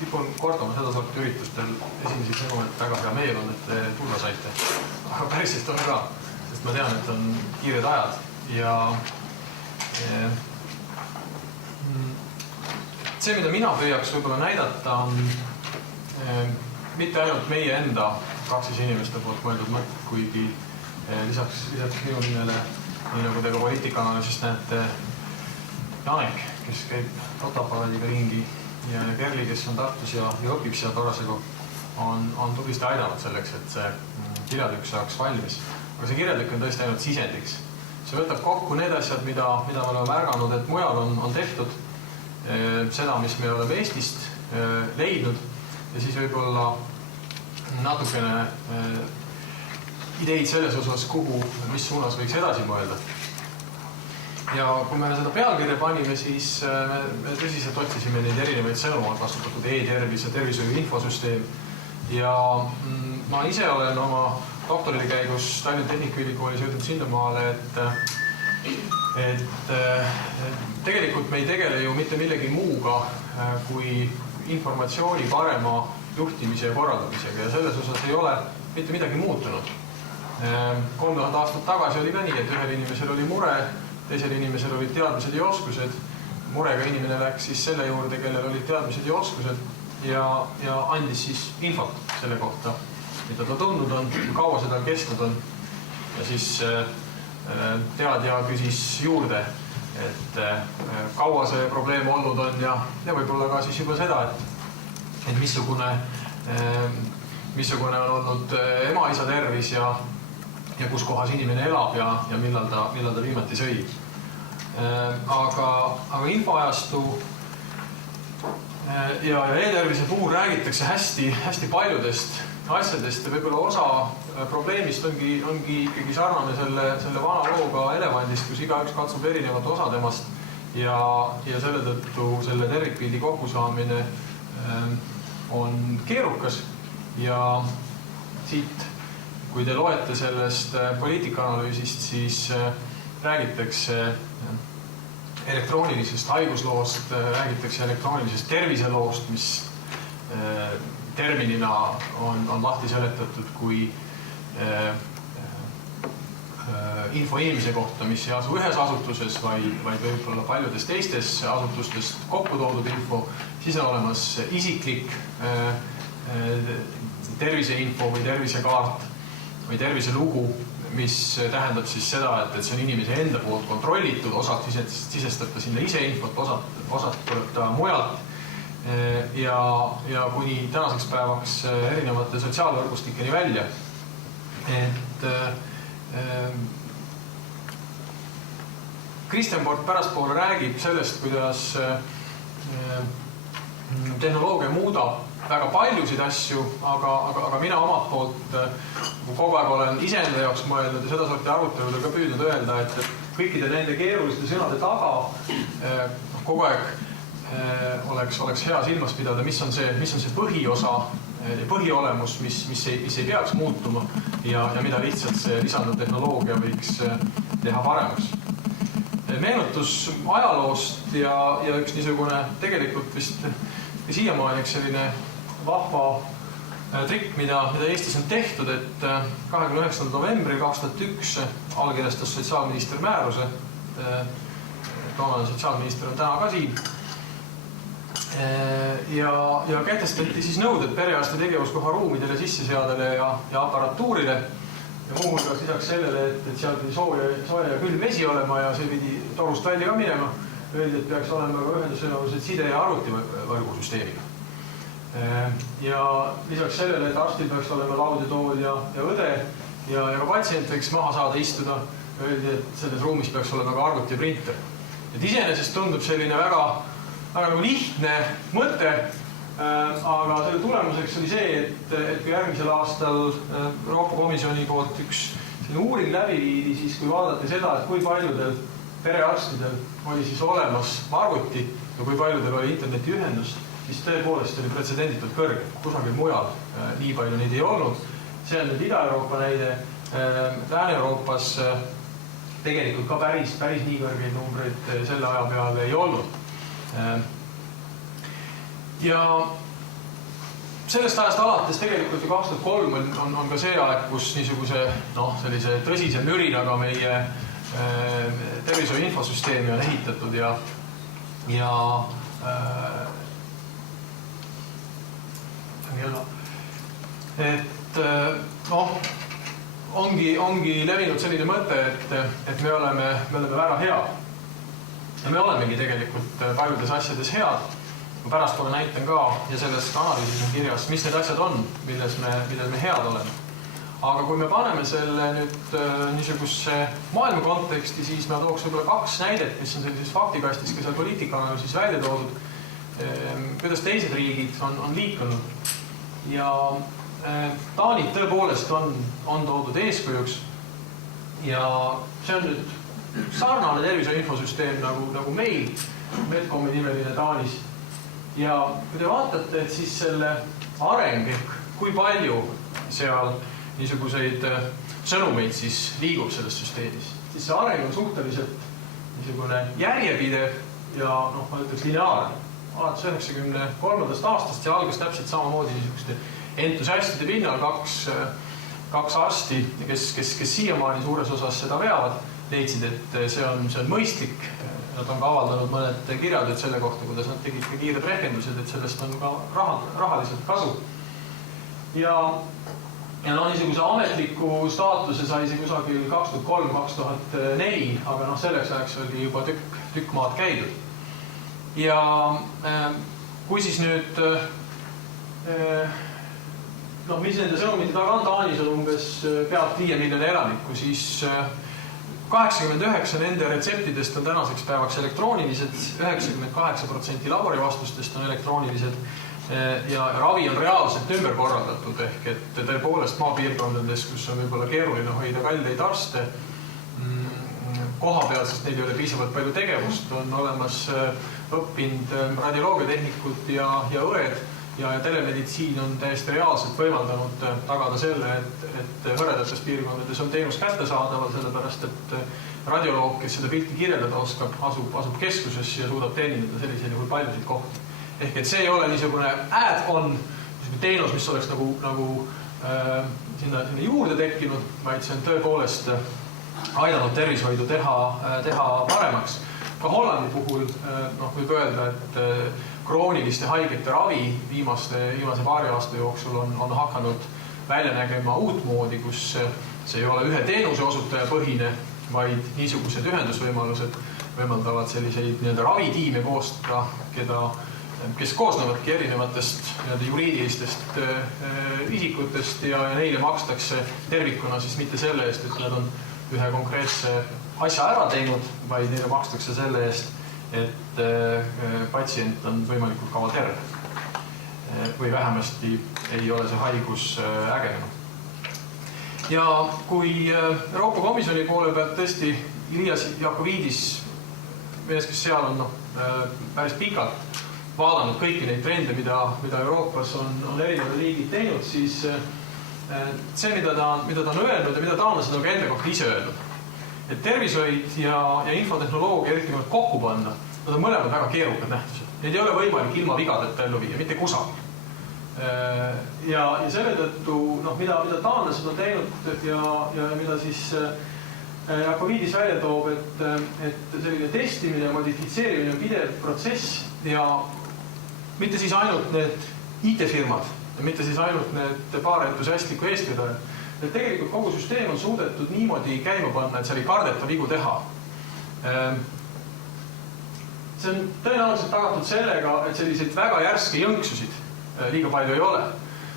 kipun kordama seda sorti üritustel esimesi sõnu, et väga hea meel on, et te tulla saite. Aga päriselt on ka, sest ma tean, et on kiired ajad ja see, mida mina püüaks võib-olla näidata, on mitte ainult meie enda 2 inimeste poolt mõeldud mõtted, kuigi lisaks minu nimele, nii nagu te ka poliitikaanalüüsist näete, Janek, kes käib Otapaladiga ringi ja Kerli, kes on Tartus ja õpib seal parasjagu, on tublisti aidanud selleks, et see kirjatükk saaks valmis. Aga see kirjatükk on tõesti ainult sisendiks. See võtab kokku need asjad, mida me oleme märganud, et mujal on tehtud, seda, mis me oleme Eestist leidnud ja siis võib-olla natukene ideid selles osas, mis suunas võiks edasi mõelda. Ja kui me seda pealkirja panime, siis me tõsiselt otsisime neid erinevaid sõnu, on kasutatud e-tervis ja tervishoiu infosüsteem. Ja ma ise olen oma doktori käigus Tallinna Tehnikaülikoolis jõudnud sinnamaale, et tegelikult me ei tegele ju mitte millegi muuga kui informatsiooni parema juhtimise ja korraldamisega ja selles osas ei ole mitte midagi muutunud. 3000 aastat tagasi oli ka nii, et ühel inimesel oli mure, teisel inimesel olid teadmised ja oskused. Murega inimene läks siis selle juurde, kellel olid teadmised ja oskused ja andis siis infot selle kohta, mida ta tundnud on, kaua seda kestnud on. Ja siis teadja küsis juurde, et kaua see probleem olnud on ja võib-olla ka siis juba seda, et missugune on olnud ema-isa tervis ja kus kohas inimene elab ja millal ta viimati sõi. Aga infoajastu ja e-tervise puhul räägitakse hästi paljudest asjadest ja võib-olla osa probleemist ongi ikkagi sarnane selle vana looga elevandist, kus igaüks katsub erinevat osa temast ja selle tõttu selle tervikpildi kokkusaamine on keerukas ja siit, kui te loete sellest poliitikaanalüüsist, siis räägitakse elektroonilisest haigusloost, räägitakse elektroonilisest terviseloost, mis terminina on lahti seletatud kui info inimese kohta, mis ei asu ühes asutuses, vaid võib-olla paljudes teistes asutustest kokku toodud info, siis on olemas isiklik terviseinfo või tervisekaart või terviselugu, mis tähendab siis seda, et see on inimese enda poolt kontrollitud, osad sisestab ta sinna ise infot, osad tuleb ta mujalt ja kuni tänaseks päevaks erinevate sotsiaalvõrgustikeni välja. Et Kristjan Port pärastpoole räägib sellest, kuidas tehnoloogia muudab väga paljusid asju, aga mina omalt poolt kogu aeg olen iseenda jaoks mõelnud ja seda sorti aruteludel ka püüdnud öelda, et kõikide nende keeruliste sõnade taga kogu aeg oleks hea silmas pidada, mis on see põhiosa ja põhiolemus, mis ei peaks muutuma ja mida lihtsalt see lisanduv tehnoloogia võiks teha paremaks. Meenutus ajaloost ja üks niisugune tegelikult vist siiamaani üks selline vahva trikk, mida Eestis on tehtud, et 29. novembril 2001 allkirjastas sotsiaalminister määruse. Toonane sotsiaalminister on täna ka siin. Ja kehtestati siis nõuded perearsti tegevuskoha ruumidele, sisseseadele ja aparatuurile. Ja muuhulgas lisaks sellele, et seal pidi sooja ja külm vesi olema ja see pidi torust välja ka minema. Öeldi, et peaks olema ka ühendusvõimalused side- ja arvutivõrgusüsteemiga. Ja lisaks sellele, et arstil peaks olema lauditool ja õde ja ka patsient võiks maha saada istuda, öeldi, et selles ruumis peaks olema ka arvuti ja printer. Et iseenesest tundub selline väga lihtne mõte, aga selle tulemuseks oli see, et kui järgmisel aastal Euroopa Komisjoni poolt üks uuring läbi viidi, siis kui vaadati seda, et kui paljudel perearstidel oli siis olemas arvuti ja kui paljudel oli internetiühendus, siis tõepoolest oli pretsedenditult kõrge. Kusagil mujal nii palju neid ei olnud. See on nüüd Ida-Euroopa näide. Lääne-Euroopas tegelikult ka päris nii kõrgeid numbreid selle aja peale ei olnud. Ja sellest ajast alates tegelikult ju 2003 on ka see aeg, kus niisuguse sellise tõsise mürinaga meie tervishoiu infosüsteemi on ehitatud ja ongi levinud selline mõte, et me oleme väga head. Ja me olemegi tegelikult paljudes asjades head. Ma pärast kohe näitan ka ja selles analüüsis on kirjas, mis need asjad on, milles me head oleme. Aga kui me paneme selle nüüd niisugusse maailma konteksti, siis ma tooks võib-olla 2 näidet, mis on sellises faktikastis, ka seal poliitikaanalüüsis välja toodud, kuidas teised riigid on liikunud. Ja Taanit tõepoolest on toodud eeskujuks ja see on nüüd sarnane tervishoiu infosüsteem nagu meil, Medcomi nimeline Taanis. Ja kui te vaatate, et siis selle areng, kui palju seal niisuguseid sõnumeid siis liigub selles süsteemis, siis see areng on suhteliselt niisugune järjepidev ja ma ütleks lineaarne. Alates 93. aastast see algas täpselt samamoodi niisuguste entusiastide pinnal 2 arsti, kes siiamaani suures osas seda veavad, leidsid, et see on mõistlik. Nad on ka avaldanud mõned kirjad selle kohta, kuidas nad tegid ka kiired rehkendused, et sellest on ka rahaliselt kasu. Ja niisuguse ametliku staatuse sai see kusagil 2003-2004, aga selleks ajaks oli juba tükk maad käidud. Ja kui siis nüüd, mis nende sõnumite taga on, Taanis on umbes pealt 5 miljoni elanikku, siis 89 nende retseptidest on tänaseks päevaks elektroonilised, 98% laborivastustest on elektroonilised ja ravi on reaalselt ümber korraldatud ehk et tõepoolest maapiirkondades, kus on võib-olla keeruline hoida kalleid arste koha peal, sest neil ei ole piisavalt palju tegevust, on olemas õppinud radioloogiatehnikud ja õed ja telemeditsiin on täiesti reaalselt võimaldanud tagada selle, et hõredates piirkondades on teenus kättesaadaval, sellepärast et radioloog, kes seda pilti kirjeldada oskab, asub keskuses ja suudab teenindada sellisel juhul paljusid kohti. Ehk et see ei ole niisugune add-on teenus, mis oleks nagu sinna juurde tekkinud, vaid see on tõepoolest aidanud tervishoidu teha paremaks. Ka Hollandi puhul võib öelda, et krooniliste haigete ravi viimase paari aasta jooksul on hakanud välja nägema uutmoodi, kus see ei ole ühe teenuse osutaja põhine, vaid niisugused ühendusvõimalused võimaldavad selliseid ravitiime koostada, kes koosnevadki erinevatest juriidilistest isikutest ja neile makstakse tervikuna siis mitte selle eest, et nad on ühe konkreetse asja ära teinud, vaid neile makstakse selle eest, et patsient on võimalikult kaua terve või vähemasti ei ole see haigus ägenenud. Ja kui Euroopa Komisjoni poole pealt tõesti Ilias Jakovidis, mees, kes seal on päris pikalt vaadanud kõiki neid trende, mida Euroopas on erinevad riigid teinud, siis see, mida ta on öelnud ja mida taanlased on ka enda kohta ise öelnud. Et tervishoid ja infotehnoloogia eriti kokku panna, nad on mõlemad väga keerukad nähtused. Neid ei ole võimalik ilma vigadeta ellu viia, mitte kusagil. Ja selle tõttu, mida taanlased on teinud ja mida siis Jakovidis välja toob, et selline testimine ja modifitseerimine on pidev protsess ja mitte siis ainult need IT-firmad ja mitte siis ainult need paar entusiastlikku eestvedajad. Et tegelikult kogu süsteem on suudetud niimoodi käima panna, et seal ei kardeta vigu teha. See on tõenäoliselt tagatud sellega, et selliseid väga järske jõnksusid liiga palju ei ole.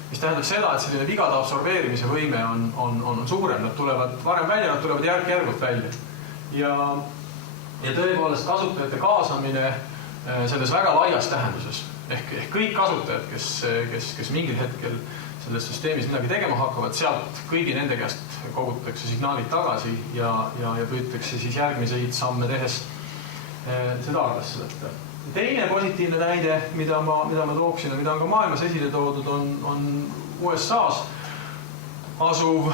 Mis tähendab seda, et selline vigade absorbeerimise võime on suurem. Nad tulevad varem välja, nad tulevad järk-järgult välja. Ja tõepoolest kasutajate kaasamine selles väga laias tähenduses. Ehk kõik kasutajad, kes mingil hetkel selles süsteemis midagi tegema hakkavad, sealt kõigi nende käest kogutakse signaalid tagasi ja püütakse siis järgmiseid samme tehes seda arvesse võtta. Teine positiivne näide, mida ma tooksin ja mida on ka maailmas esile toodud, on USA's asuv,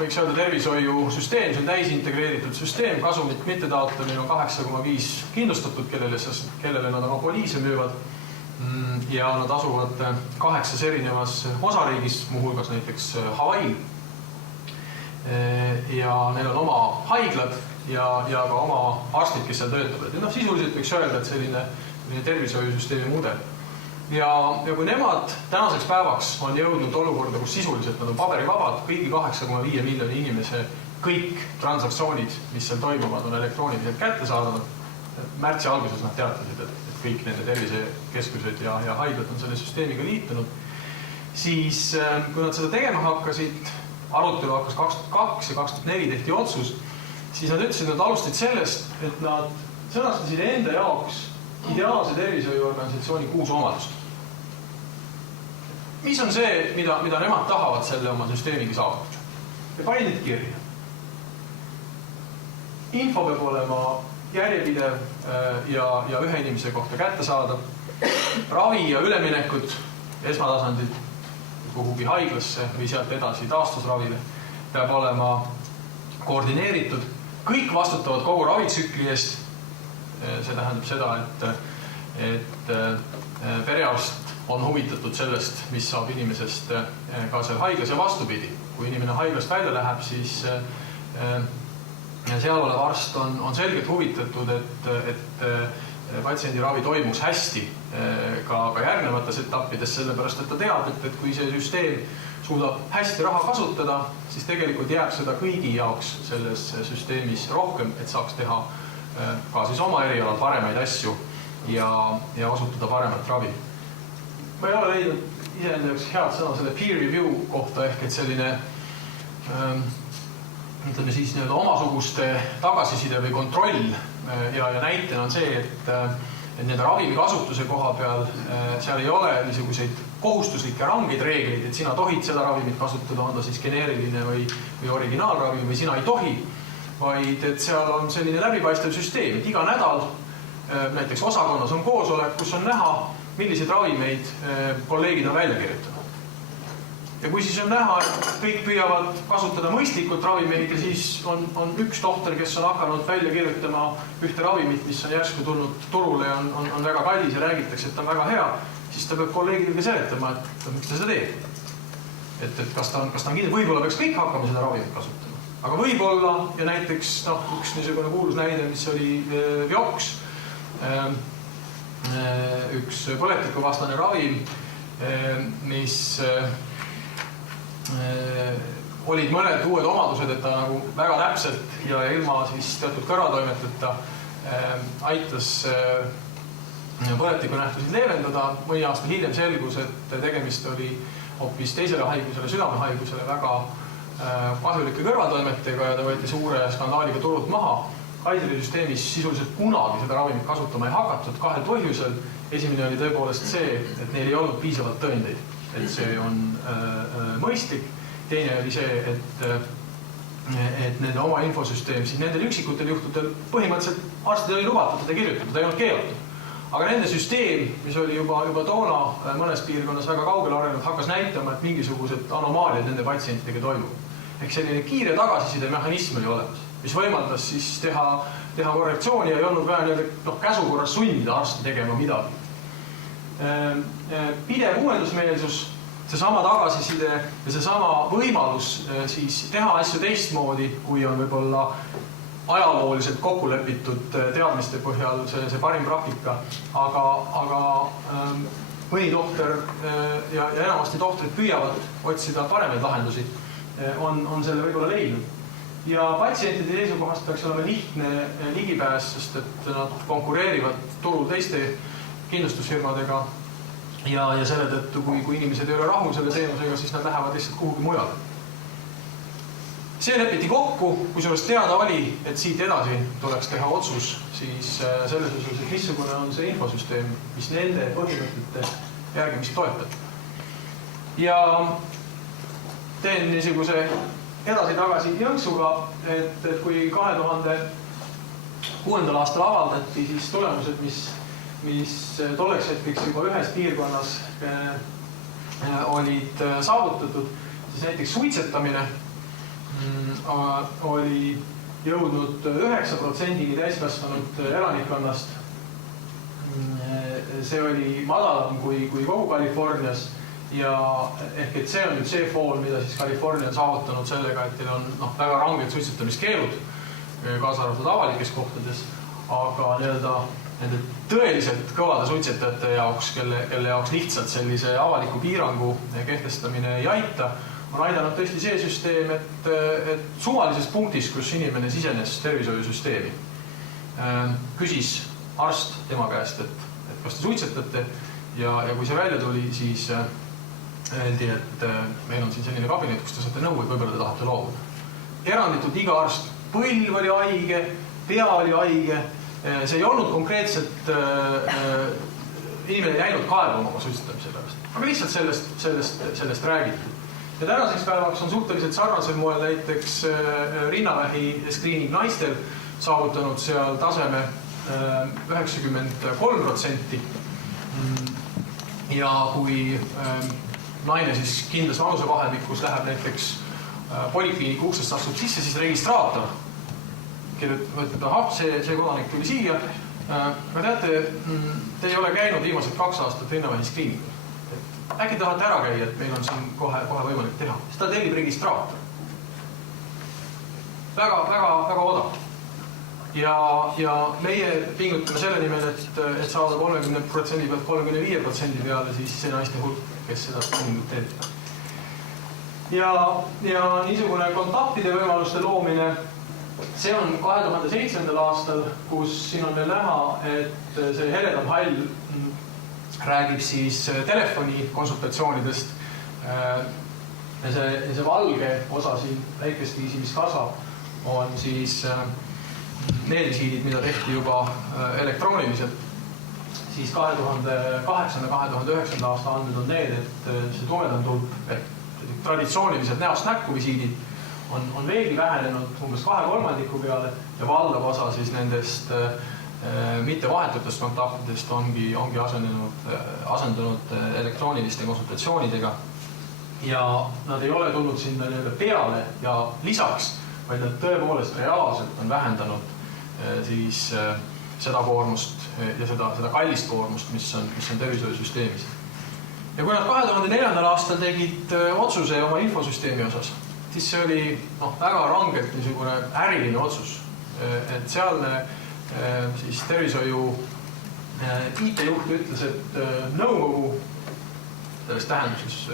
võiks öelda tervishoiusüsteem, see on täisintegreeritud süsteem, kasumit mitte taotlemine on 8,5 kindlustatud, kellele nad oma poliise müüvad ja nad asuvad 8 erinevas osariigis, muuhulgas näiteks Hawaii. Ja neil on oma haiglad ja ka oma arstid, kes seal töötavad. Ja sisuliselt võiks öelda, et selline tervishoiusüsteemi mudel. Ja kui nemad tänaseks päevaks on jõudnud olukorda, kus sisuliselt nad on paberivabad, kõigi 8,5 miljoni inimese kõik transaktsioonid, mis seal toimuvad, on elektrooniliselt kätte saadavad. Märtsi alguses nad teatasid, et kõik nende tervisekeskused ja haiglad on selle süsteemiga liitunud. Siis kui nad seda tegema hakkasid, arutelu hakkas 2002 ja 2004 tehti otsus, siis nad ütlesid, et nad alustasid sellest, et nad sõnastasid enda jaoks ideaalse tervishoiuorganisatsiooni 6 omadust. Mis on see, mida nemad tahavad selle oma süsteemiga saavutada? Ja panid need kirja. Info peab olema järjepidev ja ühe inimese kohta kätte saada. Ravi ja üleminekud esmatasandilt kuhugi haiglasse või sealt edasi taastusravile peab olema koordineeritud. Kõik vastutavad kogu ravitsükli eest. See tähendab seda, et perearst on huvitatud sellest, mis saab inimesest ka seal haiglas ja vastupidi. Kui inimene haiglast välja läheb, siis seal olev arst on selgelt huvitatud, et patsiendi ravi toimuks hästi ka järgnevates etappides, sellepärast, et ta teab, et kui see süsteem suudab hästi raha kasutada, siis tegelikult jääb seda kõigi jaoks selles süsteemis rohkem, et saaks teha ka siis oma erialal paremaid asju ja osutada paremat ravi. Ma ei ole leidnud iseenda jaoks head sõna selle peer review kohta, ehk et selline ütleme siis omasuguste tagasiside või kontroll ja näitena on see, et nende ravimi kasutuse koha peal seal ei ole niisuguseid kohustuslikke rangeid reegleid, et sina tohid seda ravimit kasutada, on ta siis geneeriline või originaalravim või sina ei tohi, vaid et seal on selline läbipaistev süsteem, et iga nädal näiteks osakonnas on koosolek, kus on näha, milliseid ravimeid kolleegid on välja kirjutanud. Ja kui siis on näha, et kõik püüavad kasutada mõistlikult ravimeid ja siis on üks tohter, kes on hakanud välja kirjutama ühte ravimit, mis on järsku tulnud turule ja on väga kallis ja räägitakse, et on väga hea, siis ta peab kolleegidega seletama, et miks ta seda teeb. Et kas ta on kindel, võib-olla peaks kõik hakkama seda ravimit kasutama. Aga võib-olla, ja näiteks üks niisugune kuulus näide, mis oli Vioks, üks põletikuvastane ravim, mis olid mõned uued omadused, et ta nagu väga täpselt ja ilma siis teatud kõrvaltoimeteta aitas põletikunähtusid leevendada. Mõni aasta hiljem selgus, et tegemist oli hoopis teisele haigusele, südamehaigusele väga kahjulike kõrvaltoimetega ja ta võeti suure skandaaliga turult maha. Kaiseri süsteemis sisuliselt kunagi seda ravimit kasutama ei hakatud 2 põhjusel. Esimene oli tõepoolest see, et neil ei olnud piisavalt tõendeid, et see on mõistlik. Teine oli see, et nende oma infosüsteem, siis nendel üksikutel juhtudel põhimõtteliselt arstid oli lubatud teda kirjutada, ta ei olnud keelatud. Aga nende süsteem, mis oli juba toona mõnes piirkonnas väga kaugele arenenud, hakkas näitama, et mingisugused anomaaliad nende patsientidega toimub. Ehk selline kiire tagasiside mehhanism oli olemas, mis võimaldas siis teha korrektsiooni ja ei olnud vaja käsukorras sundida arsti tegema midagi. Pidev uuendusmeelsus, seesama tagasiside ja seesama võimalus siis teha asju teistmoodi, kui on võib-olla ajalooliselt kokku lepitud teadmiste põhjal see parim praktika, aga mõni tohter ja enamasti tohtrid püüavad otsida paremaid lahendusi, on selle võib-olla leidnud. Ja patsientide seisukohast peaks olema lihtne ligipääs, sest et nad konkureerivad turul teiste kindlustusfirmadega ja selle tõttu, kui inimesed ei ole rahul selle teenusega, siis nad lähevad lihtsalt kuhugi mujale. See lepiti kokku, kui sellest teada oli, et siit edasi tuleks teha otsus, siis selles osas, et missugune on see infosüsteem, mis nende põhimõtete järgimisi toetab. Ja teen niisuguse edasi-tagasi jõnksuga, et kui 2006. aastal avaldati siis tulemused, mis tolleks hetkeks juba ühes piirkonnas olid saavutatud, siis näiteks suitsetamine oli jõudnud 9% täiskasvanud elanikkonnast see oli madalam kui kogu Californias ja ehk et see on nüüd see foon, mida siis California on saavutanud sellega, et teil on väga ranged suitsetamiskeelud, kaasa arvatud avalikes kohtades, aga nende tõeliselt kõvade suitsetajate jaoks, kelle jaoks lihtsalt sellise avaliku piirangu kehtestamine ei aita, on aidanud tõesti see süsteem, et suvalises punktis, kus inimene sisenes tervishoiusüsteemi, küsis arst tema käest, et kas te suitsetate ja kui see välja tuli, siis öeldi, et meil on siin selline kabinet, kus te saate nõu, et võib-olla te tahate loobuda. Eranditult iga arst, põlv oli haige, pea oli haige, see ei olnud konkreetselt inimene jäinud kaebama oma suitsetamise pärast, aga lihtsalt sellest räägiti. Ja tänaseks päevaks on suhteliselt sarnasel moel näiteks rinnavähi screening naistel saavutanud seal taseme 93%. Ja kui naine siis kindlas vanusevahemikus läheb näiteks polikliiniku uksest astub sisse, siis registraator, kelle ütleb, see kodanik tuli siia. Aga teate, te ei ole käinud viimased 2 aastat rinnavähi screeningul. Äkki tahate ära käia, et meil on siin kohe võimalik teha. Seda tellib registraator. Väga odav. Ja meie pingutame selle nimel, et saada 30% pealt 35% peale siis see naiste hulk, kes seda screeningut teeb. Ja niisugune kontaktide võimaluste loomine, see on 2007. aastal, kus siin on veel näha, et see heledam hall räägib siis telefoni konsultatsioonidest ja see valge osa siin väikest viisi, mis kasvab, on siis need visiidid, mida tehti juba elektrooniliselt. Siis 2008-2009 aasta andmed on need, et see tumedam tulp, traditsiooniliselt näost näkku visiidid on veelgi vähenenud umbes 2/3 peale ja valdav osa siis nendest mitte vahetutest kontaktidest ongi asendunud elektrooniliste konsultatsioonidega. Ja nad ei ole tulnud sinna peale ja lisaks, vaid nad tõepoolest reaalselt on vähendanud siis seda koormust ja seda kallist koormust, mis on tervishoiusüsteemis. Ja kui nad 2004. aastal tegid otsuse oma infosüsteemi osas, siis see oli väga rangelt niisugune äriline otsus, et sealne siis tervishoiu IT-juht ütles, et nõukogu selles tähenduses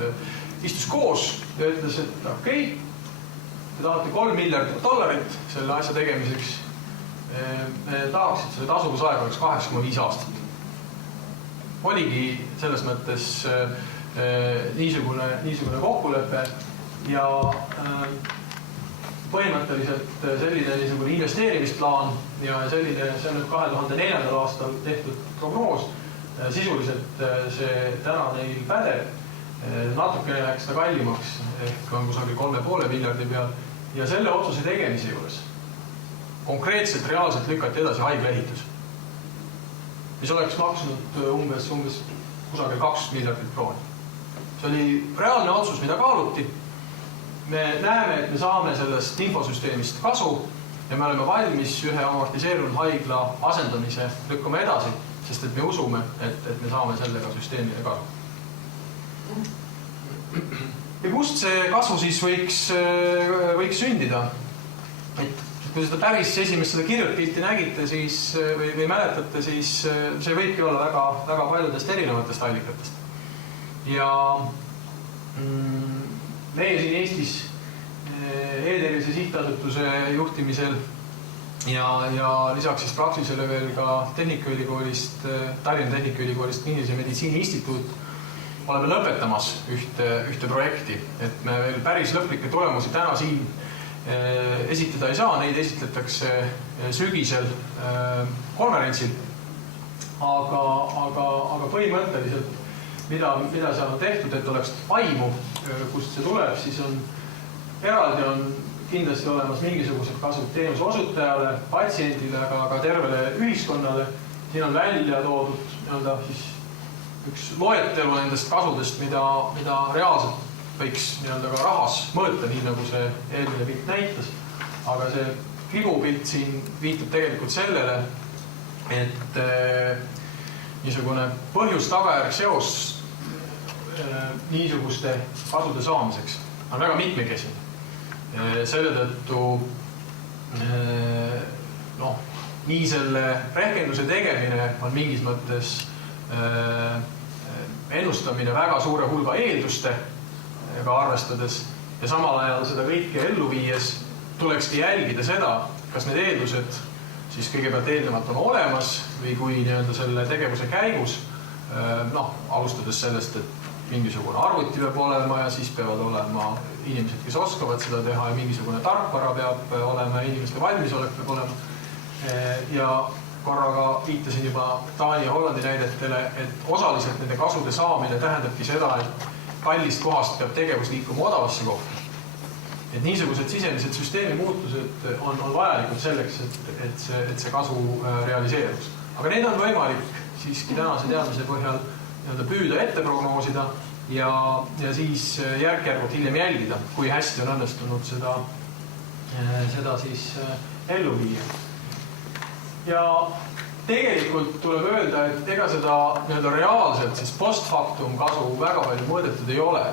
istus koos ja ütles, et okei, te tahate $3 miljardit selle asja tegemiseks. Me tahaksid selle tasuvusaega oleks 8,5 aastat. Oligi selles mõttes niisugune kokkulepe ja põhimõtteliselt selline investeerimisplaan ja see on nüüd 2004. aastal tehtud prognoos. Sisuliselt see täna neil pädeb, natukene läheks seda kallimaks, ehk on kusagil 3,5 miljardi peal ja selle otsuse tegemise juures konkreetselt reaalselt lükati edasi haigla ehitus, mis oleks maksnud umbes kusagil 2 miljardit krooni. See oli reaalne otsus, mida kaaluti. Me näeme, et me saame sellest infosüsteemist kasu ja me oleme valmis ühe amortiseerunud haigla asendamise lükkama edasi, sest et me usume, et me saame sellega süsteemile kasu. Ja kust see kasvu siis võiks sündida? Kui seda päris esimest seda kirjutpilti nägite või mäletate, siis see võibki olla väga paljudest erinevatest allikatest. Ja meie siin Eestis e-tervise sihtasutuse juhtimisel ja lisaks siis Praxisele veel ka Tallinna Tehnikaülikoolist Kliinilise Meditsiini Instituut oleme lõpetamas ühte projekti, et me veel päris lõplikke tulemusi täna siin esitada ei saa, neid esitletakse sügisel konverentsil. Aga põhimõtteliselt, mida seal on tehtud, et oleks aimu, kust see tuleb, siis eraldi on kindlasti olemas mingisugused kasud teenuse osutajale, patsiendile, aga ka tervele ühiskonnale. Siin on välja toodud siis üks loetelu nendest kasudest, mida reaalselt võiks ka rahas mõõta, nii nagu see eelmine pilt näitas. Aga see kribupilt siin viitab tegelikult sellele, et niisugune põhjus-tagajärg seos niisuguste kasude saamiseks on väga mitmekesine. Selle tõttu nii selle rehkenduse tegemine on mingis mõttes ennustamine väga suure hulga eeldustega arvestades ja samal ajal seda kõike ellu viies tulekski jälgida seda, kas need eeldused siis kõigepealt eelnevalt on olemas või kui selle tegevuse käigus, alustades sellest, et mingisugune arvuti peab olema ja siis peavad olema inimesed, kes oskavad seda teha ja mingisugune tarkvara peab olema ja inimeste valmisolek peab olema. Ja korraga viitasin juba Taani ja Hollandi näidetele, et osaliselt nende kasude saamine tähendabki seda, et kallist kohast peab tegevus liikuma odavasse kohta. Et niisugused sisemised süsteemi muutused on vajalikud selleks, et see kasu realiseeruks. Aga need on võimalik siiski tänase teadmise põhjal püüda ette prognoosida ja siis järk-järgult hiljem jälgida, kui hästi on õnnestunud seda siis ellu viia. Ja tegelikult tuleb öelda, et ega seda reaalselt siis post-factum kasu väga palju mõõdetud ei ole.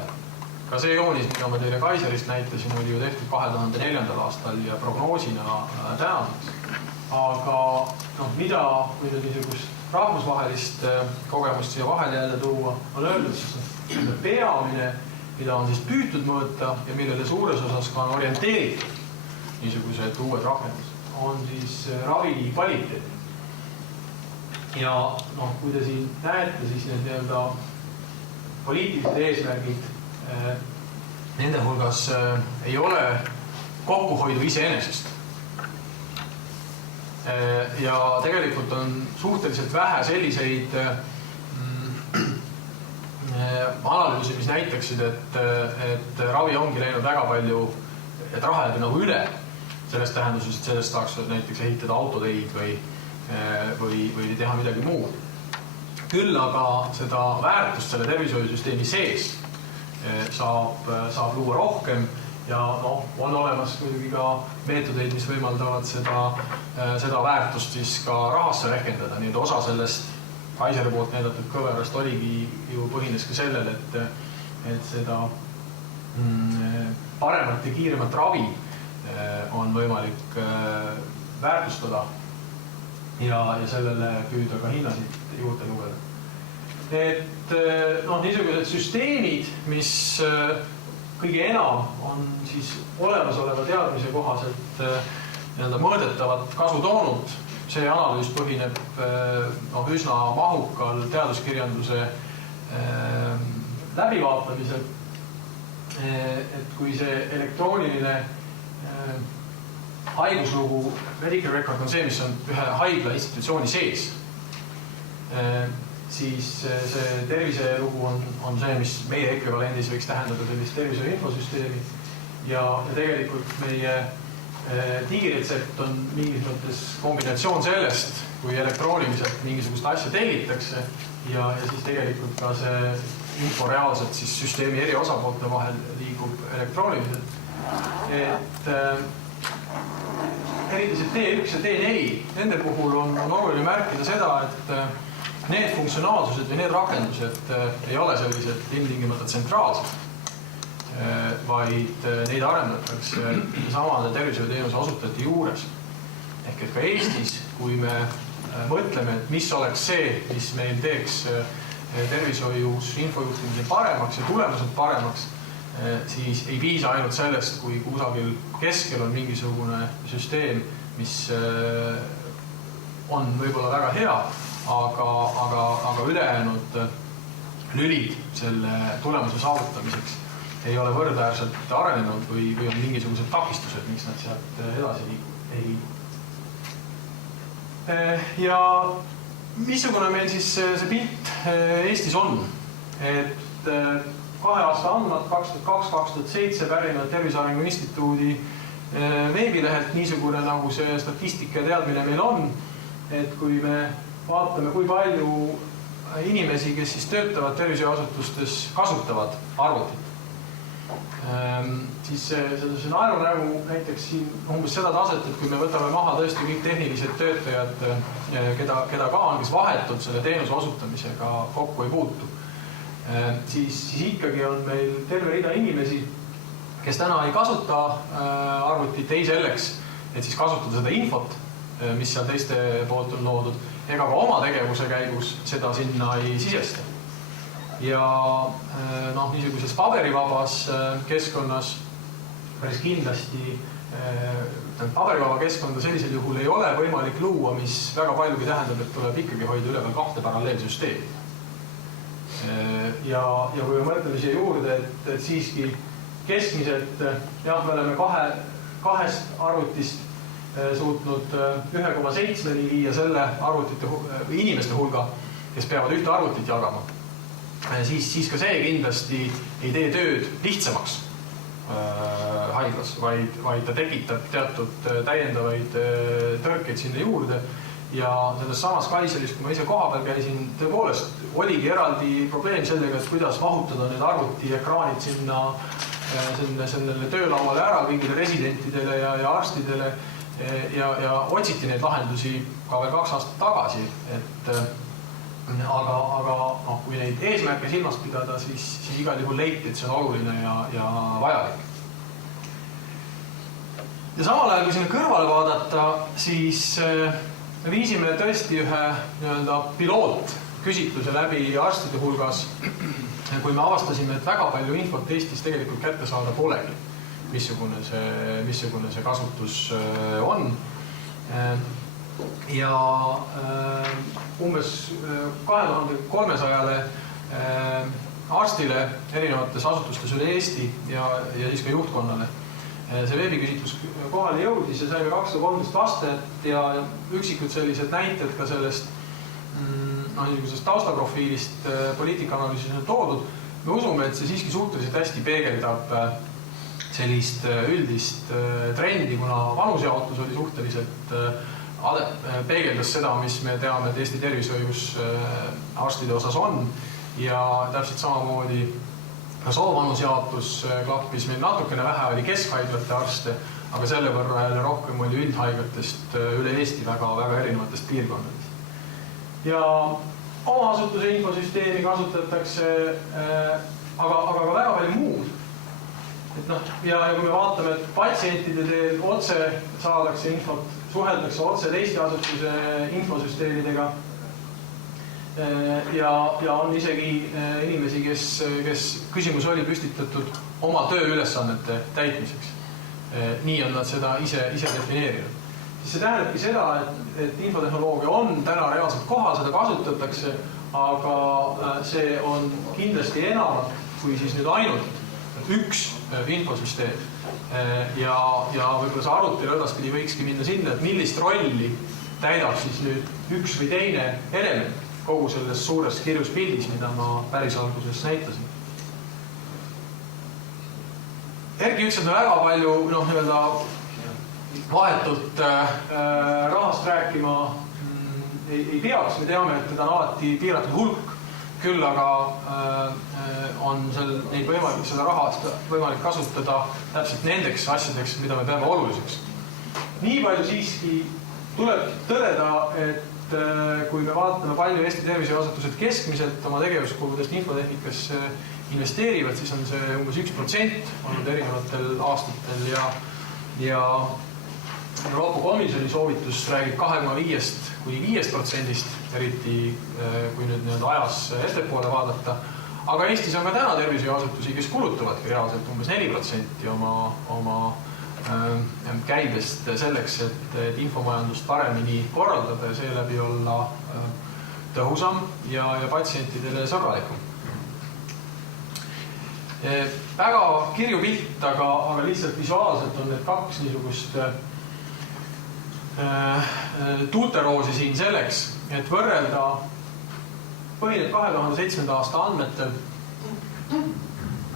Ka see joonis, mida ma teile Kaiserist näitasin, oli ju tehtud 2004. aastal ja prognoosina tänaseks. Aga mida, kui nüüd niisugust rahvusvahelist kogemust siia vahele jälle tuua, on öeldud, siis peamine, mida on siis püütud mõõta ja millele suures osas ka on orienteeritud niisugused uued rakendused, on siis ravi kvaliteet. Ja kui te siin näete, siis need poliitilised eesmärgid, nende hulgas ei ole kokkuhoidu iseenesest. Ja tegelikult on suhteliselt vähe selliseid analüüse, mis näitaksid, et ravi ongi läinud väga palju, et raha jääb üle sellest tähenduses, et sellest saaks näiteks ehitada autoteid või teha midagi muud. Küll aga seda väärtust selle tervishoiusüsteemi sees saab luua rohkem ja on olemas muidugi ka meetodeid, mis võimaldavad seda väärtust siis ka rahasse rehkendada. Nii et osa sellest Kaiseri poolt näidatud kõverast oligi ju põhines ka sellel, et seda paremat ja kiiremat ravi on võimalik väärtustada ja sellele püüda ka hinnasid juurde lugeda. Et niisugused süsteemid, mis kõige enam on siis olemasoleva teadmise kohaselt mõõdetavat kasu toonud. See analüüs põhineb üsna mahukal teaduskirjanduse läbivaatamisel. Et kui see elektrooniline haiguslugu, medical record on see, mis on ühe haigla institutsiooni sees, siis see terviselugu on see, mis meie ekvivalendis võiks tähendada sellist tervishoiu infosüsteemi ja tegelikult meie digiretsept on mingis mõttes kombinatsioon sellest, kui elektrooniliselt mingisugust asja tellitakse ja siis tegelikult ka see info reaalselt siis süsteemi eri osapoolte vahel liigub elektrooniliselt. Et eriti see T1 ja T4, nende puhul on oluline märkida seda, et need funktsionaalsused või need rakendused ei ole sellised ilmtingimata tsentraalsed, vaid neid arendatakse samade tervishoiuteenuse osutajate juures. Ehk et ka Eestis, kui me mõtleme, et mis oleks see, mis meil teeks tervishoius infojuhtimise paremaks ja tulemused paremaks, siis ei piisa ainult sellest, kui kusagil keskel on mingisugune süsteem, mis on võib-olla väga hea, aga ülejäänud lülid selle tulemuse saavutamiseks ei ole võrdväärselt arenenud või on mingisugused takistused, miks nad sealt edasi ei liigu. Ja missugune meil siis see pilt Eestis on? Et 2 aasta andmed 2002-2007 pärinevad Tervise Arengu Instituudi veebilehelt niisugune nagu see statistika ja teadmine meil on, et kui me vaatame, kui palju inimesi, kes siis töötavad tervishoiuasutustes, kasutavad arvutit, siis see naerunägu näiteks siin umbes seda taset, et kui me võtame maha tõesti kõik tehnilised töötajad, keda ka on, kes vahetult selle teenuse osutamisega kokku ei puutu, siis ikkagi on meil terve rida inimesi, kes täna ei kasuta arvutit ei selleks, et siis kasutada seda infot, mis seal teiste poolt on loodud, ega ka oma tegevuse käigus seda sinna ei sisesta. Ja niisuguses paberivabas keskkonnas päris kindlasti paberivaba keskkonda sellisel juhul ei ole võimalik luua, mis väga paljugi tähendab, et tuleb ikkagi hoida üleval 2 paralleelsüsteemi. Ja kui me mõtleme siia juurde, et siiski keskmiselt, me oleme kahest arvutist suutnud 1,7-ni viia selle inimeste hulga, kes peavad ühte arvutit jagama, siis ka see kindlasti ei tee tööd lihtsamaks haiglas, vaid ta tekitab teatud täiendavaid tõrkeid sinna juurde. Ja selles samas Kaiseris, kui ma ise kohapeal käisin, tõepoolest oligi eraldi probleem sellega, et kuidas mahutada need arvutiekraanid sellele töölauale ära kõigile residentidele ja arstidele ja otsiti neid lahendusi ka veel 2 aastat tagasi, aga kui neid eesmärke silmas pidada, siis igal juhul leiti, et see on oluline ja vajalik. Ja samal ajal, kui sinna kõrvale vaadata, siis me viisime tõesti ühe pilootküsitluse läbi arstide hulgas, kui me avastasime, et väga palju infot Eestis tegelikult kätte saada polegi, missugune see kasutus on. Ja umbes 2300 arstile erinevates asutustes üle Eesti ja siis ka juhtkonnale see veebiküsitlus kohale jõudis ja saime 213 vastajat ja üksikud sellised näited ka sellest taustaprofiilist poliitikaanalüüsis on toodud. Me usume, et see siiski suhteliselt hästi peegeldab sellist üldist trendi, kuna vanusjaotus oli suhteliselt peegeldas seda, mis me teame, et Eesti tervishoius arstide osas on ja täpselt samamoodi ka soovanusjaotus klappis. Meil natukene vähe oli keskhaiglate arste, aga selle võrra jälle rohkem oli üldhaiglatest üle Eesti väga erinevatest piirkondadest. Ja oma asutuse infosüsteemi kasutatakse, aga ka väga palju muud. Ja kui me vaatame, et patsientide teel otse saadakse infot, suheldakse otse teiste asutuse infosüsteemidega ja on isegi inimesi, kes küsimus oli püstitatud oma tööülesannete täitmiseks. Nii on nad seda ise defineerinud. Siis see tähendabki seda, et infotehnoloogia on täna reaalselt kohal, seda kasutatakse, aga see on kindlasti enamat kui siis nüüd ainult üks infosüsteem. Ja võib-olla see arutelu edaspidi võikski minna sinna, et millist rolli täidab siis nüüd üks või teine element kogu selles suures kirjus pildis, mida ma päris alguses näitasin. Erki ütles, et me väga palju vahetult rahast rääkima ei peaks. Me teame, et teda on alati piiratud hulk, küll aga on seda raha võimalik kasutada täpselt nendeks asjadeks, mida me peame oluliseks. Nii palju siiski tuleb tõdeda, et kui me vaatame palju Eesti tervishoiuasutused keskmiselt oma tegevuskuludest infotehnikasse investeerivad, siis on see umbes 1% olnud erinevatel aastatel ja Euroopa Komisjoni soovitus räägib 2,5% kuni 5%, eriti kui nüüd ajas ettepoole vaadata. Aga Eestis on ka täna tervishoiuasutusi, kes kulutavadki reaalselt umbes 4% oma käibest selleks, et infomajandust paremini korraldada ja seeläbi olla tõhusam ja patsientidele sõbralikum. Väga kirju pilt, aga lihtsalt visuaalselt on need 2 niisugust tuuteroosi siin selleks, et võrrelda põhineb 2007. aasta andmetel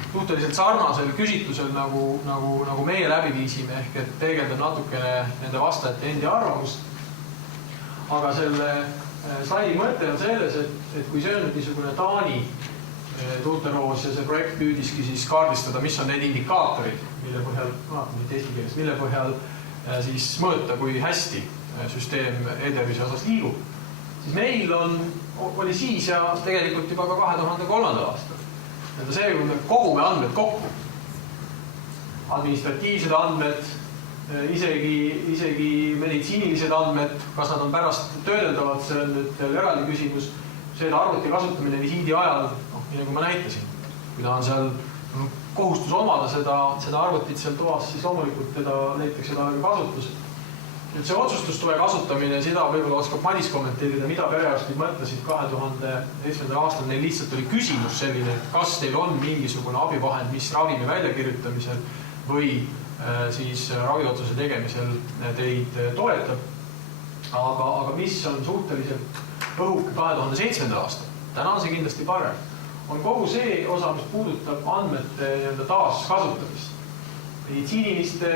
suhteliselt sarnasel küsitlusel, nagu meie läbi viisime, ehk et peegeldab natukene nende vastajate endi arvamust. Aga selle slaidi mõte on selles, et kui see on niisugune Taani Tuuteroos ja see projekt püüdiski siis kaardistada, mis on need indikaatorid, mille põhjal, mille põhjal siis mõõta, kui hästi süsteem e-tervise osas liigub. Siis meil oli siis ja tegelikult juba ka 2003. aastal. See, kui me kogume andmed kokku, administratiivsed andmed, isegi meditsiinilised andmed, kas nad on pärast töödeldavad, see on nüüd eraldi küsimus. See arvuti kasutamine visiidi ajal, nii nagu ma näitasin, kui ta on seal kohustus omada seda arvutit seal toas, siis loomulikult teda leitakse talle kasutus. Nüüd see otsustustoe kasutamine, seda võib-olla oskab Madis kommenteerida, mida perearstid mõtlesid 2007. aastal. Neil lihtsalt oli küsimus selline, et kas teil on mingisugune abivahend, mis ravimi väljakirjutamisel või siis raviotsuse tegemisel teid toetab. Aga mis on suhteliselt õhuke 2007. aastal, täna on see kindlasti parem, on kogu see osa, mis puudutab andmete taaskasutamist. Meditsiiniliste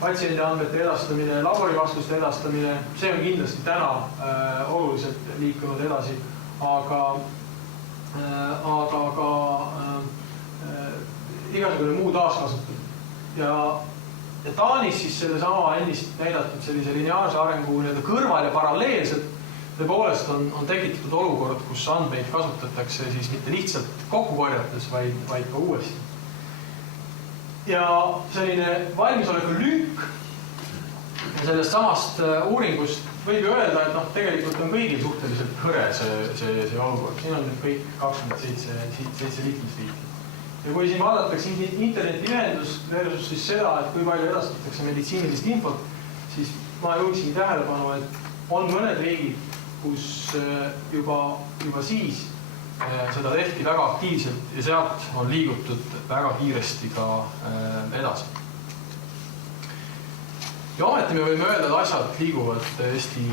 patsiendi andmete edastamine, laborivastuste edastamine, see on kindlasti täna oluliselt liikunud edasi, aga ka igasugune muu taaskasutamine. Ja Taanis siis selle sama ennist näidatud sellise lineaarse arengu kõrval ja paralleelselt tõepoolest on tekitatud olukord, kus andmeid kasutatakse siis mitte lihtsalt kokku korjates, vaid ka uuesti. Ja selline valmisoleku lünk sellest samast uuringust võib ju öelda, et tegelikult on kõigil suhteliselt hõre see olukord. Siin on nüüd kõik 27 liikmesriiki. Ja kui siin vaadatakse internetiühendust versus siis seda, et kui palju edastatakse meditsiinilist infot, siis ma juhiksin tähelepanu, et on mõned riigid, kus juba siis seda tehti väga aktiivselt ja sealt on liigutud väga kiiresti ka edasi. Ja ometi me võime öelda, et asjad liiguvad Eesti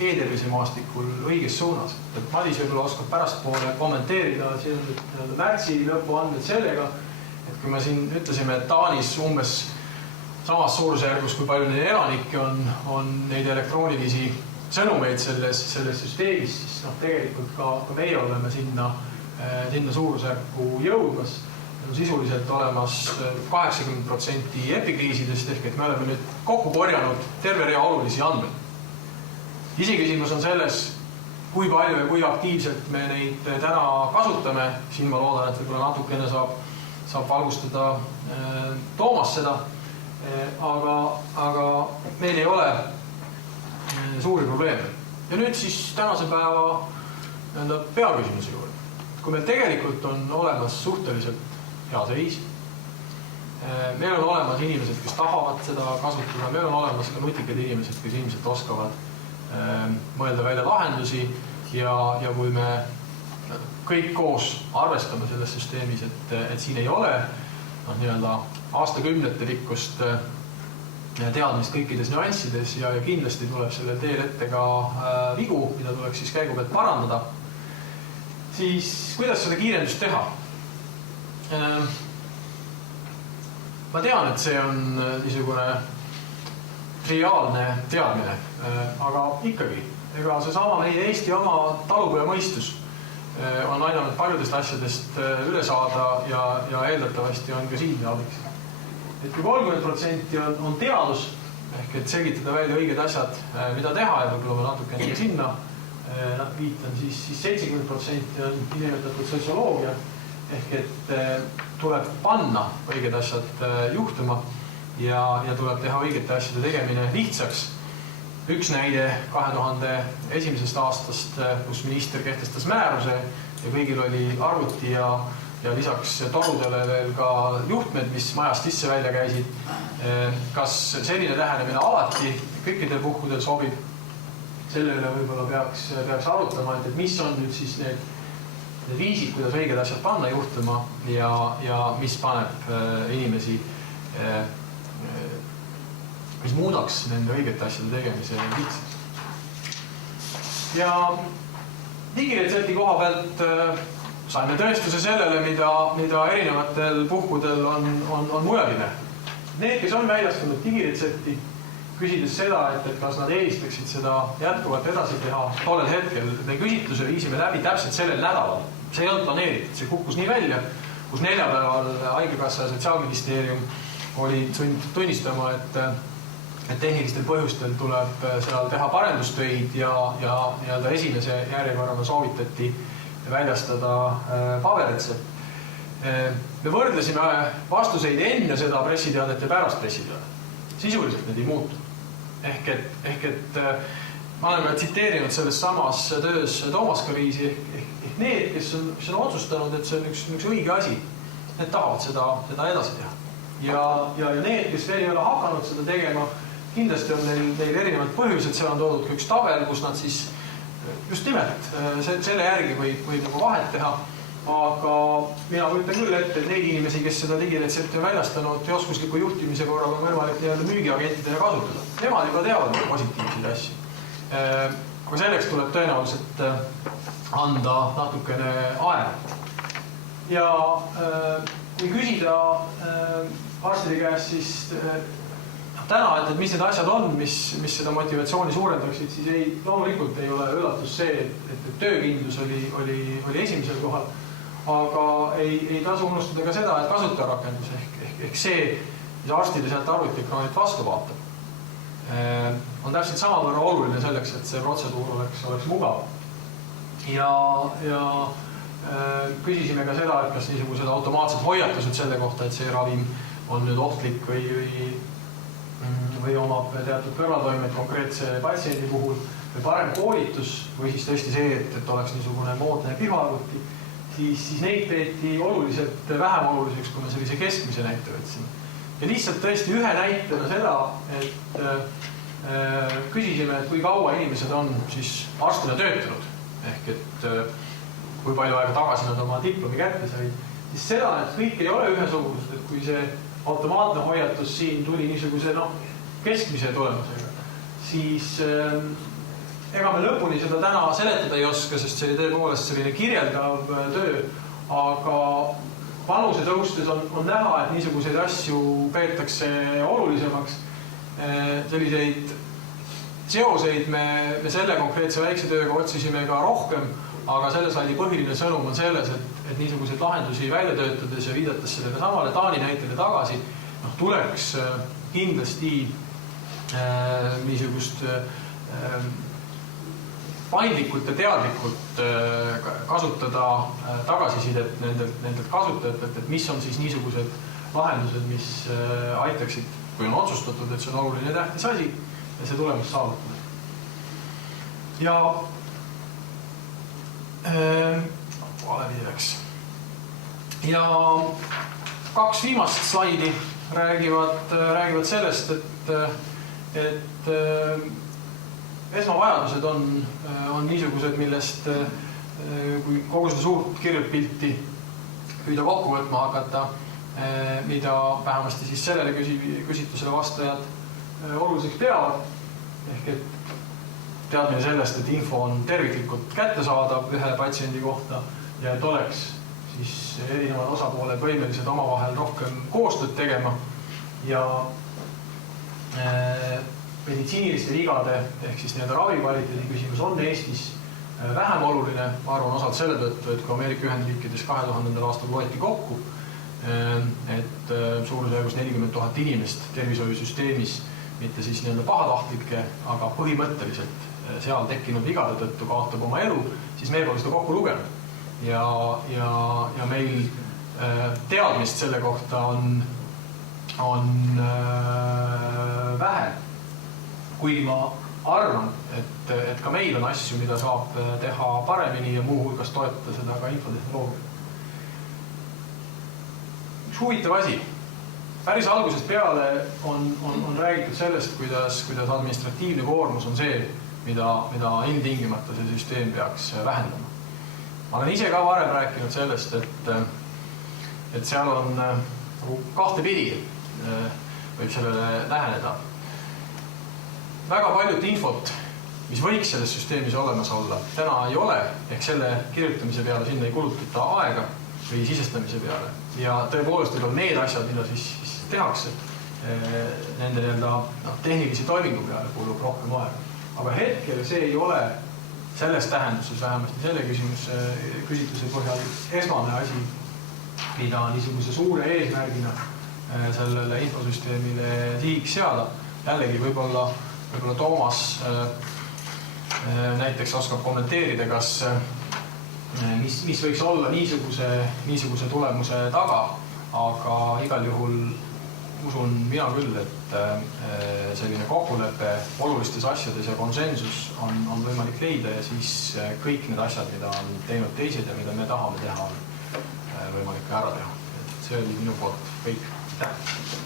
e-tervise maastikul õiges suunas. Madis võib-olla oskab pärastpoole kommenteerida, siin on märtsi lõpu andmed sellega, et kui me siin ütlesime, et Taanis umbes samas suurusjärgus, kui palju neid elanikke on neid elektroonilisi sõnumeid selles süsteemis, siis tegelikult ka meie oleme sinna suurusjärku jõudmas. Sisuliselt olemas 80% epikriisidest, ehk et me oleme nüüd kokku korjanud terve rea olulisi andmeid. Iseküsimus on selles, kui palju ja kui aktiivselt me neid täna kasutame. Siin ma loodan, et võib-olla natukene saab valgustada Toomas seda, aga meil ei ole suuri probleeme. Ja nüüd siis tänase päeva peaküsimuse juurde. Kui meil tegelikult on olemas suhteliselt hea seis, meil on olemas inimesed, kes tahavad seda kasutada, meil on olemas ka nutikad inimesed, kes ilmselt oskavad mõelda välja lahendusi ja kui me kõik koos arvestame selles süsteemis, et siin ei ole aastakümnete rikkust teadmist kõikides nüanssides ja kindlasti tuleb sellel teel ette ka vigu, mida tuleks siis käigu pealt parandada, siis kuidas seda kiirendust teha? Ma tean, et see on niisugune triviaalne teadmine, aga ikkagi, ega see sama meie Eesti oma talupoja mõistus on aidanud paljudest asjadest üle saada ja eeldatavasti on ka siin abiks. Et kui 30% on teadus, ehk et selgitada välja õiged asjad, mida teha ja võib-olla natuke enne sinna viitan, siis 70% on nimetatud sotsioloogia, ehk et tuleb panna õiged asjad juhtuma ja tuleb teha õigete asjade tegemine lihtsaks. Üks näide 2001. aastast, kus minister kehtestas määruse ja kõigil oli arvuti ja lisaks torudele veel ka juhtmed, mis majast sisse välja käisid. Kas selline lähenemine alati kõikidel puhkudel sobib? Sellele võib-olla peaks arutama, et mis on nüüd siis need viisid, kuidas õiged asjad panna juhtuma ja mis paneb inimesi, mis muudaks nende õigete asjade tegemise lihtsalt. Ja digiretsepti koha pealt saime tõestuse sellele, mida erinevatel puhkudel on mujaline. Need, kes on väljastanud digiretsepti küsides seda, et kas nad eelistaksid seda jätkuvalt edasi teha tollel hetkel. Me küsitluse viisime läbi täpselt sellel nädalal. See ei olnud planeeritud, see kukkus nii välja, kus neljapäeval Haigekassa ja Sotsiaalministeerium oli sunnitud tunnistama, et tehnilistel põhjustel tuleb seal teha parendustöid ja esimese järjekorrana soovitati väljastada paberetsept. Me võrdlesime vastuseid enne seda pressiteadet ja pärast pressiteadet. Sisuliselt need ei muutu. Ehk et ma olen ka tsiteerinud selles samas töös Toomas Kariisi ehk need, kes on otsustanud, et see on üks õige asi, need tahavad seda edasi teha. Ja need, kes veel ei ole hakanud seda tegema, kindlasti on neil erinevad põhjused, seal on toodud üks tabel, kus nad siis just nimelt selle järgi võib nagu vahet teha. Aga mina mõtlen küll ette, et neid inimesi, kes seda digiretsepti on väljastanud ja oskusliku juhtimise korral on võimalik müügiagentidena kasutada. Nemad juba teavad positiivseid asju. Aga selleks tuleb tõenäoliselt anda natukene aega. Ja kui küsida arstide käest, siis täna, et mis need asjad on, mis seda motivatsiooni suurendaksid, siis loomulikult ei ole üllatus see, et töökindlus oli esimesel kohal. Aga ei tasu unustada ka seda, et kasutajarakendus ehk see, mis arstide sealt arvutiekraanilt vastu vaatab, on täpselt samavõrra oluline selleks, et see protseduur oleks mugav. Ja küsisime ka seda, et kas niisugused automaatsed hoiatused selle kohta, et see ravim on nüüd ohtlik või omab teatud kõrvaltoimed konkreetse patsiendi puhul või parem koolitus või siis tõesti see, et oleks niisugune moodne pihuarvuti, siis neid peeti oluliselt vähem oluliseks, kui me sellise keskmise näite võtsime. Ja lihtsalt tõesti ühe näitena seda, et küsisime, et kui kaua inimesed on siis arstina töötanud, ehk et kui palju aega tagasi nad oma diplomi kätte said, siis seda, et kõik ei ole ühesugused, et kui see automaatne hoiatus siin tuli niisuguse keskmise tulemusega, siis ega me lõpuni seda täna seletada ei oska, sest see oli tõepoolest selline kirjeldav töö, aga vanuse tõustes on näha, et niisuguseid asju peetakse olulisemaks. Selliseid seoseid me selle konkreetse väikse tööga otsisime ka rohkem, aga selle slaidi põhiline sõnum on selles, et niisuguseid lahendusi välja töötades ja viidates sellele samale Taani näitele tagasi, tuleks kindlasti niisugust paindlikult ja teadlikult kasutada tagasisidet nendelt kasutajatelt, et mis on siis niisugused lahendused, mis aitaksid, kui on otsustatud, et see on oluline tähtis asi ja see tulemus saavutada. Ja valevideks. Ja kaks viimast slaidi räägivad sellest, et esmavajadused on niisugused, millest kui kogu seda suurt kirjupilti püüda kokku võtma hakata, mida vähemasti siis sellele küsitlusele vastajad oluliseks peavad. Ehk et teadmine sellest, et info on terviklikult kättesaadav ühe patsiendi kohta ja et oleks siis erinevad osapooled võimelised omavahel rohkem koostööd tegema ja meditsiiniliste vigade ehk siis ravikvaliteedi küsimus on Eestis vähem oluline. Ma arvan osalt selle tõttu, et kui Ameerika Ühendriikides 2000. aastal võeti kokku, et suurusjärgus 40 000 inimest tervishoiusüsteemis, mitte siis pahatahtlike, aga põhimõtteliselt seal tekkinud vigade tõttu kaotab oma elu, siis meil pole seda kokku lugenud. Ja meil teadmist selle kohta on vähe. Kuigi ma arvan, et ka meil on asju, mida saab teha paremini ja muu hulgas toetada seda ka infotehnoloogia. Üks huvitav asi. Päris algusest peale on räägitud sellest, kuidas administratiivne koormus on see, mida ilmtingimata see süsteem peaks vähendama. Ma olen ise ka varem rääkinud sellest, et seal on kahte pidi võib sellele läheneda. Väga paljut infot, mis võiks selles süsteemis olemas olla, täna ei ole, ehk selle kirjutamise peale sinna ei kulutata aega või sisestamise peale. Ja tõepoolest on need asjad, mida siis tehakse, nende tehnilisi toimingu peale kulub rohkem aega. Aga hetkel see ei ole selles tähenduses vähemasti selle küsitluse põhjal esmane asi, mida niisuguse suure eesmärgina sellele infosüsteemile sihiks seada. Jällegi võib-olla Toomas näiteks oskab kommenteerida, mis võiks olla niisuguse tulemuse taga, aga igal juhul usun mina küll, et selline kokkulepe olulistes asjades ja konsensus on võimalik leida ja siis kõik need asjad, mida on teinud teised ja mida me tahame teha, on võimalik ära teha. See oli minu poolt kõik. Aitäh!